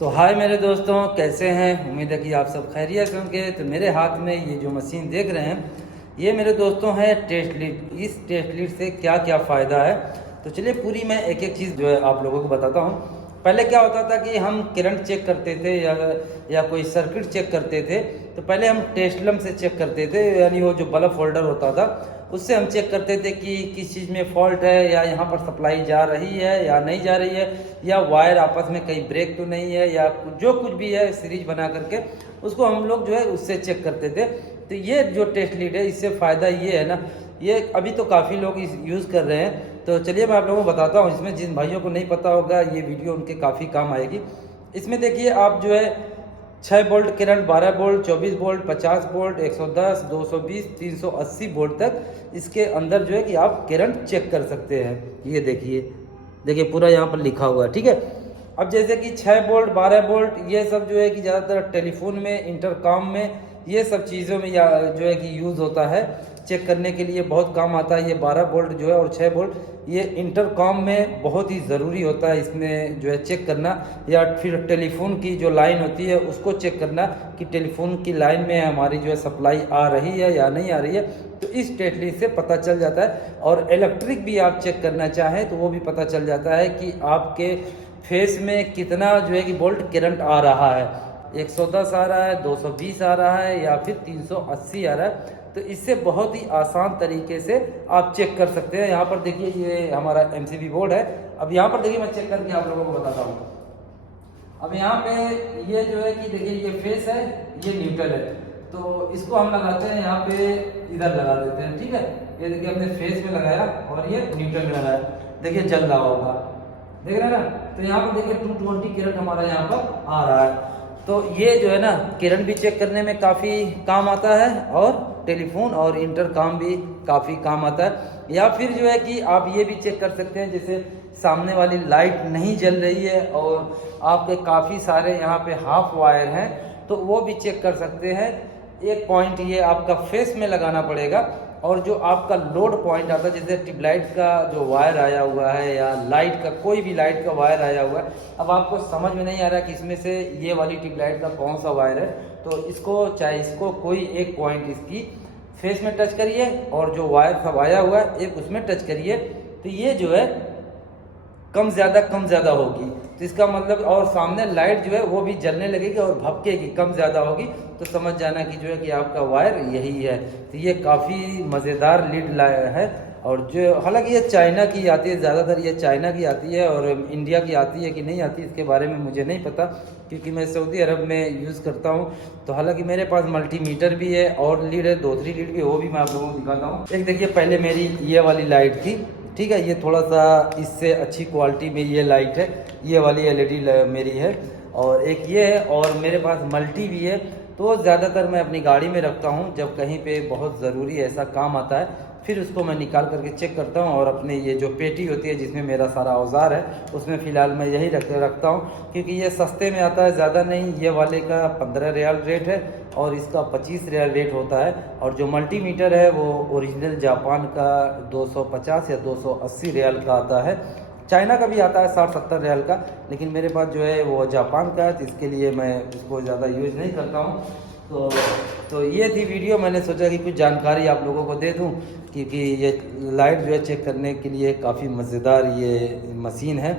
तो हाय मेरे दोस्तों, कैसे हैं? उम्मीद है कि आप सब खैरियत से होंगे। तो मेरे हाथ में ये जो मशीन देख रहे हैं, ये मेरे दोस्तों है टेस्ट लीड। इस टेस्ट लीड से क्या क्या फ़ायदा है, तो चलिए पूरी मैं एक एक चीज़ जो है आप लोगों को बताता हूँ। पहले क्या होता था कि हम करंट चेक करते थे या कोई सर्किट चेक करते थे, तो पहले हम टेस्टलम से चेक करते थे, यानी वो जो बल्ब होल्डर होता था उससे हम चेक करते थे कि किस चीज़ में फॉल्ट है, या यहाँ पर सप्लाई जा रही है या नहीं जा रही है, या वायर आपस में कहीं ब्रेक तो नहीं है, या जो कुछ भी है सीरीज बना करके उसको हम लोग जो है उससे चेक करते थे। तो ये जो टेस्ट लीड है, इससे फ़ायदा ये है ना, ये अभी तो काफ़ी लोग इस यूज़ कर रहे हैं। तो चलिए मैं आप लोगों को बताता हूँ। इसमें जिन भाइयों को नहीं पता होगा, ये वीडियो उनके काफ़ी काम आएगी। इसमें देखिए आप जो है 6 volt current, 12 volt, 24 volt, 50 volt, 110, 220, 380 volt तक इसके अंदर जो है कि आप करंट चेक कर सकते हैं। ये देखिए पूरा यहाँ पर लिखा हुआ है, ठीक है। अब जैसे कि 6 वोल्ट, 12 वोल्ट, ये सब जो है कि ज़्यादातर टेलीफोन में, इंटरकॉम में, ये सब चीज़ों में या जो है कि यूज़ होता है, चेक करने के लिए बहुत काम आता है। ये 12 वोल्ट जो है और 6 वोल्ट, ये इंटरकॉम में बहुत ही ज़रूरी होता है इसमें जो है चेक करना, या फिर टेलीफोन की जो लाइन होती है उसको चेक करना कि टेलीफोन की लाइन में हमारी जो है सप्लाई आ रही है या नहीं आ रही है। तो इस टेस्टली से पता चल जाता है। और इलेक्ट्रिक भी आप चेक करना चाहें तो वो भी पता चल जाता है कि आपके फेस में कितना जो है कि वोल्ट करंट आ रहा है। 110 आ रहा है, 220 आ रहा है, या फिर 380 आ रहा है। तो इससे बहुत ही आसान तरीके से आप चेक कर सकते हैं। यहाँ पर देखिए ये हमारा एमसीबी बोर्ड है। अब यहाँ पर देखिए मैं चेक करके आप लोगों को बताता हूँ। अब यहाँ पे ये जो है कि देखिए ये फेस है, ये न्यूट्रल है, तो इसको हम लगाते हैं यहाँ पे, इधर लगा देते हैं, ठीक है। ये देखिए अपने फेस में लगाया और ये न्यूट्रल में लगाया, देखिए जल रहा होगा, देख रहे हैं ना। तो यहाँ पर देखिए 220 करंट हमारा यहाँ पर आ रहा है। तो ये जो है ना करंट भी चेक करने में काफ़ी काम आता है, और टेलीफोन और इंटरकॉम भी काफ़ी काम आता है। या फिर जो है कि आप ये भी चेक कर सकते हैं, जैसे सामने वाली लाइट नहीं जल रही है और आपके काफ़ी सारे यहाँ पे हाफ वायर हैं, तो वो भी चेक कर सकते हैं। एक पॉइंट ये आपका फेस में लगाना पड़ेगा, और जो आपका लोड पॉइंट आता है, जैसे ट्यूबलाइट का जो वायर आया हुआ है या लाइट का कोई भी लाइट का वायर आया हुआ है, अब आपको समझ में नहीं आ रहा कि इसमें से ये वाली ट्यूबलाइट का कौन सा वायर है, तो इसको चाहे इसको कोई एक पॉइंट इसकी फेस में टच करिए, और जो वायर सब आया हुआ है एक उसमें टच करिए, तो ये जो है कम ज़्यादा होगी। तो इसका मतलब, और सामने लाइट जो है वो भी जलने लगेगी और भपकेगी, कम ज़्यादा होगी, तो समझ जाना कि जो है कि आपका वायर यही है। तो ये काफ़ी मज़ेदार लीड लाया है। और जो हालांकि ये चाइना की आती है, ज़्यादातर ये चाइना की आती है, और इंडिया की आती है कि नहीं आती इसके बारे में मुझे नहीं पता, क्योंकि मैं सऊदी अरब में यूज़ करता हूँ। तो हालांकि मेरे पास मल्टीमीटर भी है और लीड है, दूसरी लीड भी, वो भी मैं आप लोगों को दिखाता हूँ। एक देखिए पहले मेरी ये वाली लाइट थी, ठीक है, ये थोड़ा सा इससे अच्छी क्वालिटी में ये लाइट है, ये वाली एलईडी मेरी है, और एक ये है, और मेरे पास मल्टी भी है। तो ज़्यादातर मैं अपनी गाड़ी में रखता हूँ, जब कहीं पे बहुत ज़रूरी ऐसा काम आता है फिर उसको मैं निकाल करके चेक करता हूँ। और अपने ये जो पेटी होती है जिसमें मेरा सारा औजार है, उसमें फ़िलहाल मैं यही रखता हूँ, क्योंकि ये सस्ते में आता है, ज़्यादा नहीं। ये वाले का 15 रियाल रेट है और इसका 25 रियाल रेट होता है। और जो मल्टीमीटर है वो ओरिजिनल जापान का 250 या 280 रियाल का आता है। चाइना का भी आता है 60-70 रियाल का, लेकिन मेरे पास जो है वो जापान का है, तो इसके लिए मैं इसको ज़्यादा यूज़ नहीं करता हूँ। तो ये थी वीडियो, मैंने सोचा कि कुछ जानकारी आप लोगों को दे दूं, क्योंकि ये लाइट जो है चेक करने के लिए काफ़ी मज़ेदार ये मशीन है।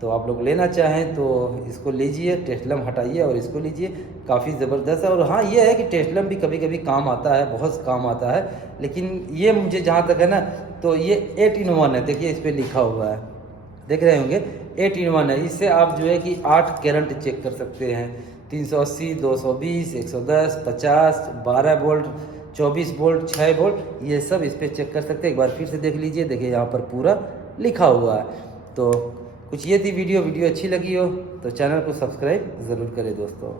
तो आप लोग लेना चाहें तो इसको लीजिए, टेस्टलम हटाइए और इसको लीजिए, काफ़ी ज़बरदस्त है। और हाँ ये है कि टेस्टलम भी कभी कभी काम आता है, बहुत काम आता है, लेकिन ये मुझे जहाँ तक है ना, तो ये 8 in 1 है। देखिए इस पर लिखा हुआ है, देख रहे होंगे 8 in 1 है। इससे आप जो है कि 8 करंट चेक कर सकते हैं, 380, 220, 110, 50, 12 वोल्ट, 24 वोल्ट, 6 वोल्ट, ये सब इस पर चेक कर सकते हैं। एक बार फिर से देख लीजिए, देखिए यहाँ पर पूरा लिखा हुआ है। तो कुछ ये थी वीडियो अच्छी लगी हो तो चैनल को सब्सक्राइब ज़रूर करें दोस्तों।